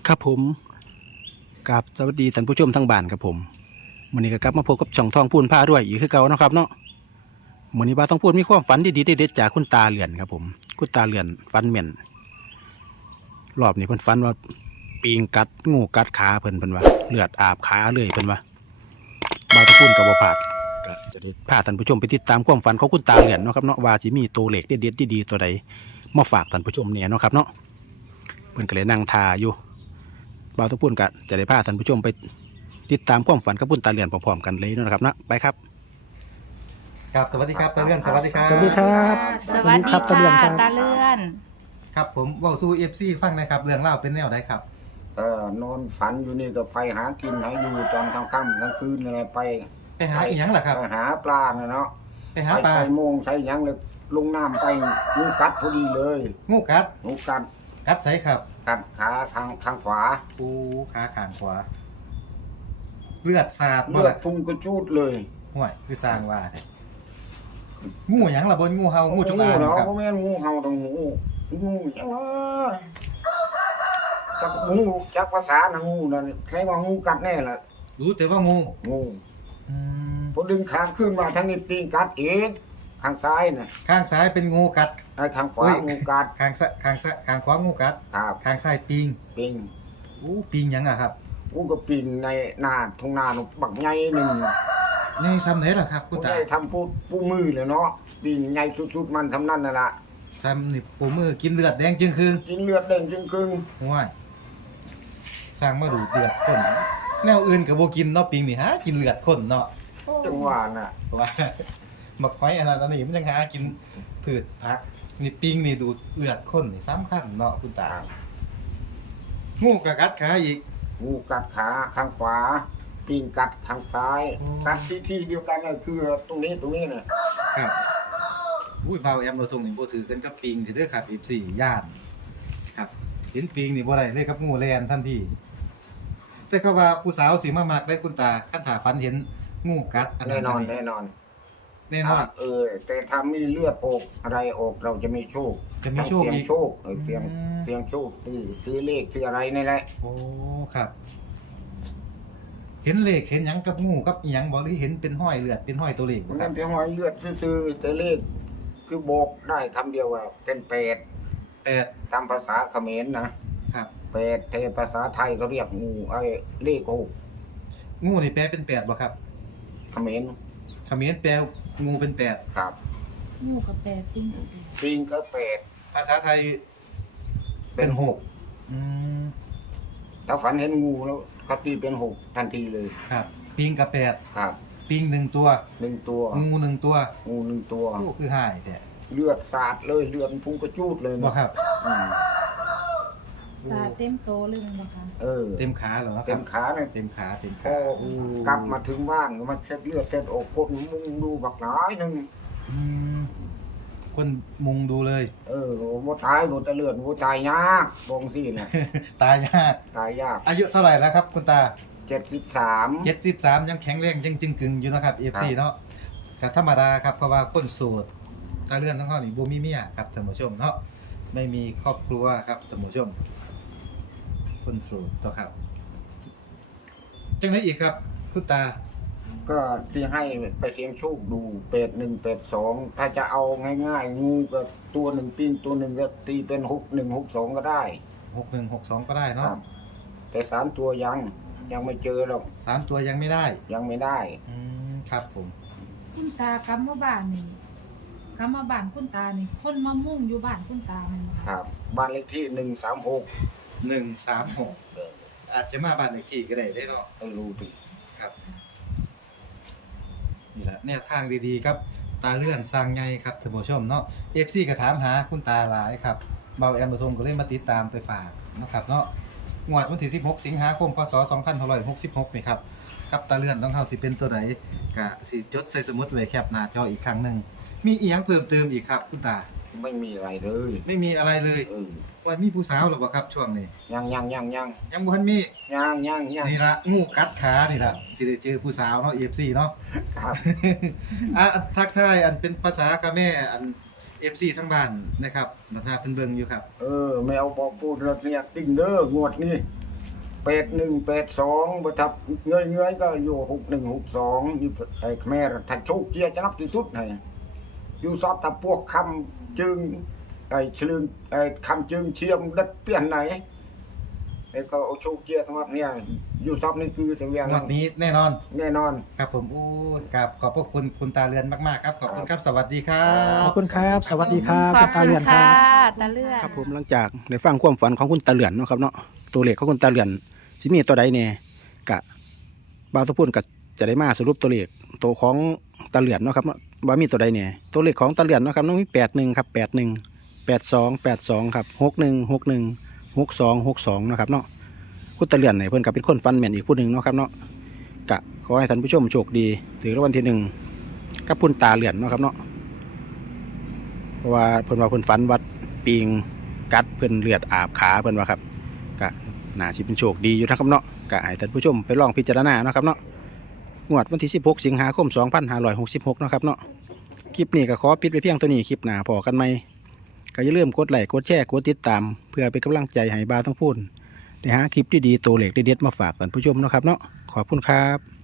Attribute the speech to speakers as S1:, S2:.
S1: ครับผมกับสวัสดีท่านผู้ชมทั้งบ้านครับผมมื้อนี้ก็กลับมาพบกับช่องทองพูนผ้าด้วยอีกคือเก่าเนาะครับเนาะมื้อนี้บ่าวต้องพูดมีความฝันดีๆเด็ดๆจากคุณตาเหลือนครับผมคุณตาเหลือนฝันแม่นรอบนี้เพิ่นฝันว่าปีงกัดงูกัดขาเพิ่นว่าเลือดอาบขาเลยเพิ่นว่าบ่าวต้องพูดกับบ่พลาดก็จะได้พาท่านผู้ชมไปติดตามความฝันของคุณตาเหลือนเนาะครับเนาะว่าสิมีตัวเลขเด็ดๆดีๆตัวใดมาฝากท่านผู้ชมเนี่ยเนาะครับเนาะเพิ่นก็เลยนั่งทาอยู่บ่าวต้องพูดก็จะได้พาท่านผู้ชมไปติดตามความฝันกับคุณตาเหลือนพร้อมๆกันเลยนะครับนะไปครับ
S2: ครับสวัสดีครับตาเลื่อนสวัสดีครับ
S1: สวัสดีครับ
S3: สวัสดี
S1: ตาเลื่อนครั
S3: ค่ะ
S1: บ
S3: ตาเลื่อน
S2: ครับผมเว่าสู้เอฟซีฟังหนะครับเรื่องเล่าเป็นแนวใดครับ
S4: นอนฝันอยู่นี่ก็ไปหากินหาอยู่ตอนค่ำๆกลางคืนอะไรไป
S2: ไปหาอีหยังล่ะครับ
S4: ไปหาปลาเนาะ
S2: ไปหาปลา
S4: ใส่โมงใส่หยังเลยลงน้ำไปงูกัดพอดีเลย
S2: งูกัด
S4: งูกัด
S2: กัดใสครับ
S4: กัดขาทางขวา
S2: ปูขาขางขวาเลือดสาดบ่
S4: เลือด
S2: ล่ะ
S4: พุ่งกระจูดเลย
S2: ห่วยคือสร้างว่าแท้งูหยังล่ะบนงูเห่างูจงอาง
S4: เนาะ
S2: ครับ
S4: เพราะแม่นงูเห่าตรงงูหยังวะจักงูจักภาษานะงูนั่นใครว่างูกัดแน่ล่ะ
S2: รู้แต่ว่างู
S4: งู
S2: อืม
S4: พอดึงขางขึ้นมาทางนี้ปีนกัดอีกข้างซ้ายน่ะ
S2: ข้างซ้ายเป็นงูกัด
S4: ไอ้ข้างขวา
S2: อุ้ย
S4: งูกัด
S2: ข้างขวางูกัด
S4: ครับ
S2: ข้างซ้ายปิง
S4: ปิง
S2: อู้ปิงหยังอ่ะครับ
S4: กูก็ปีนในนาทุ่งนาหนุบักใหญ่หนึ่ง
S2: นี่ซ้ำไหนล่ะครับคุ
S4: กู
S2: ณตา
S4: ได้ทำปูมือเลยเนาะปีนใหญ่สุดๆมันทำนั่นน่ะละ
S2: ซ้ำนี่ปูมือกินเลือดแดงจึงคืง
S4: กินเลือดเด้งจึงครึ่ง
S2: ห่วยสร้างมาดูดเลือดคนแนวอื่นกับโบกินเนาะปิงนี่ฮะกินเลือดคนเนาะ
S4: จังหวะน่ะ
S2: ว่าบักไฟอันนั้นอันนี้มันยังหากินพืชผักนี่ปิงนี่ดูดเลือดคนนี่สำคัญเนาะคุณตางูกะกัดขาอีก
S4: งูกัดขาข้างขวาปีนกัดข้างซ้าย
S2: อืม
S4: กัดที่เดียวกันน่ะคือตรงนี้น่ะ
S2: ครับอุ้ยเบาแอมเราทงนี่บ่ถือกันกับปิงถือเด้อครับ14ย่านครับเห็นปิงนี่บ่ได้เลยครับงูแลนทันทีแต่เขาว่าผู้สาวสิมามักได้คุณตาคันถ้าฝันเห็นงูกัดอัน
S4: แน่
S2: นั้น
S4: นอน
S2: แน่
S4: แน่นอน
S2: แน่นอน
S4: แต่ถ้ามีเลือดออกอะไรออกเราจะมีโชค
S2: จะมีโชค
S4: เสีย
S2: อี
S4: ง
S2: ก
S4: โชคเสียง
S2: อืม
S4: เสียงโชคซื้อเลขซื้ออะไรนี่แหละ
S2: โอ้ครับ เห็นเลขเห็นหยังกับงูกับอีหยังบ่หรือเห็นเป็นห้อยเลือดเป็นห้อยตัวเลข
S4: มั
S2: บ่
S4: น
S2: ครั
S4: นั่
S2: บ
S4: นเป็นหอยเลือดซื่อๆแต่เลขคือบอกได้คำเดียวว่าเป็นเป็ด
S2: 8
S4: ตามภาษาเขมรนะครับเป็ดแต่ภาษาไทยเขาเรียกงูไอ้เลขหก
S2: งูนี่แปลเป็น8บ่ครับ
S4: เขมร
S2: เขมรแปลงูเป็น8
S4: ครับ
S3: งูกับแปดซิ่ง
S4: ปิงก็เป็ด
S2: ภาษาไทย
S4: เป็นหก
S2: อืม
S4: ถ้าฝันเห็นงูแล้วก็ตีเป็นหกทันทีเลย
S2: ครับ ปิงกับ
S4: ครับ
S2: 8ปิง1ตัว
S4: หนึ่งตัว
S2: งู1ตัว
S4: งูหนึ่งตัว
S2: โอ้คือหายแท้
S4: เลือดสาดเลยเลือดพุ่งกระจูดเลย
S2: บ่
S4: นะครับ อืม
S3: สาเต็มโตเลยมั้งคะ
S2: เต็มขาเหรอค
S4: เต็
S2: รับ
S4: มขาเนี่ย
S2: เต็มขาเต็ม
S4: พ
S2: ขา
S4: อกลับมาถึงบ้านก็มันเช็ดเลือดเช็ดอกคนมุงดูบักหลายหนึ่ง
S2: อืมคนมุงดูเลย
S4: โอ้โหตายโดนแต่เลือดโอ้ตายยากบองสิเนี่ย
S2: ตายยาก
S4: ตายยาก
S2: อายุเท่าไหร่แล้วครับคุณตา
S4: 73
S2: 73ยังแข็งแรงยังจึงกึงอยู่เนาะครับ FC เนาะก็ธรรมดาครับเพราะว่าคนโสดตาเลื่อนทั้งข้อนี่บ่มีเมียครับท่านผู้ชมเนาะไม่มีครอบครัวครับท่านผู้ชม คนโสดต่อครับจังได๋อีกครับ คุณตา
S4: ก็ที่ให้ไปเสียงโชคดูเป็ด1เป็ด2ถ้าจะเอาง่ายๆงูก็ตัวหนึ่งปิ้งตัวหนึ่งก็ตีเป็น6162ก็ได้
S2: 6162ก็ได้
S4: ค
S2: เนาะ
S4: รับแต่3ตัวยังไม่เจอหรอก
S2: 3ตัวยังไม่ได้
S4: ยังไม่ได้
S2: ครับผม
S3: คุณตากำมาบ้านนี่กำมาบ้านคุณตานี่คนมามุ่งอยู่บ้านคุณตามันบ่
S4: ค
S3: คะ
S4: รับบ้านเลขที่136
S2: 136อาจจะมาบ้านเลขที่ก็ได้เด้เนาะ
S4: ไม่รู้ดิ
S2: ครับนี่แหละแนวทางดีๆครับ ตาเลื่อนสร้างไงครับท่านผู้ชมเนาะ FC ก็ถามหาคุณตาหลายครับเบาแอมบะทงก็เลยมาติดตามไปฝากนะครับเนาะงวดวันที่16สิงหาคมพศ2566นี่ครับกับตาเลื่อนต้องเท่าสิเป็นตัวไหนก็สิจดใส่สมุดไว้แคปหน้าจออีกครั้งหนึงมีอีหยังเพิ่มเติมอีกครับคุณตา
S4: ไม่มีอะไรเลย
S2: ไม่มีอะไรเลย ว่ามีผู้สาวหรือเปล่าครับช่วงนี้
S4: ยัง
S2: ยังบ่ทันมี นี่ละงูกัดขานี่ละสิได้เจอผู้สาวเนาะ FC เนาะ
S4: ครับ
S2: อ่ะทักทายอันเป็นภาษากะแม่อัน FC ทั้งบ้านนะครับนักหาเพิ่นเบิ่งอยู่ครับ
S4: ไม่เอาบอกพูดเรื่องเนี่ยติ้งเด้องวดนี่ 8182บ่ทับเงยๆก็อยู่6162อยู่ไอ้แม่ถ้าโชคเจียจะนับที่สุดให้อยู่ซอบตะพวกคำจึงไอ้เฉลืองไอ้คำจึงเชียมดัดเปลี่ยนไหนไอ้ก็เอาโชคเจียทั้งหมดเนี่ยอยู่ซอบนี่คือจะอย่าง
S2: งวดนี้แน่นอน
S4: แน่นอน
S2: ครับผมอู้กับขอบพระคุณคุณตาเรือนมากๆครับขอบคุณครับสวัสดีครั
S1: ข
S2: บ
S1: อบคุณครับ สวัสดีครับ
S3: ขอบ
S1: คุณตา
S3: คุ
S1: เลื่
S3: ณ
S1: อนค
S3: ค่ะ
S1: รับ
S3: ตาเลื่อน
S1: ครับผมหลังจากได้ฟังความฝันของคุณตาเลื่อนเนาะครับเนาะตัวเลขของคุณตาเลื่อนสิมีตัวใดเนี่ยกะบ่าวตะพูนก็จะได้มาสรุปตัวเลขตัวของตาเลื่อนเนาะครับเนาะว่ามีตัวใดเนี่ยตัวเลขของตาเลื่อนเนาะครับเนาะมี81ครับ81 82ครับ61 62 นะครับเนาะคุณตาเลื่อนเนี่ยเพิ่นก็เป็นคนฟันแม่นอีกผู้หนึ่งเนาะครับเนาะกะขอให้ท่านผู้ชมโชคดีถือรางวัลที่1กับคุณตาเลื่อนเนาะครับเนาะเพราะว่าเพิ่นว่าเพิ่นฝันวัดปิงกัดเพิ่นเลือดอาบขาเพิ่นว่าครับกะน่าสิเป็นโชคดีอยู่นะครับเนาะกะให้ท่านผู้ชมไปลองพิจารณาเนาะครับเนาะงวดวันที่16สิงหาคม2566เนาะครับเนาะคลิปนี้ก็ขอปิดไว้เพียงเท่านี้คลิปหน้าพอกันใหม่ก็อย่าลืมกดไลค์กดแชร์กดติดตามเพื่อเป็นกำลังใจให้บ่าวต้องพูดได้หาคลิปดีๆตัวเลขเด็ดๆมาฝากท่านผู้ชมเนาะครับเนาะขอบคุณครับ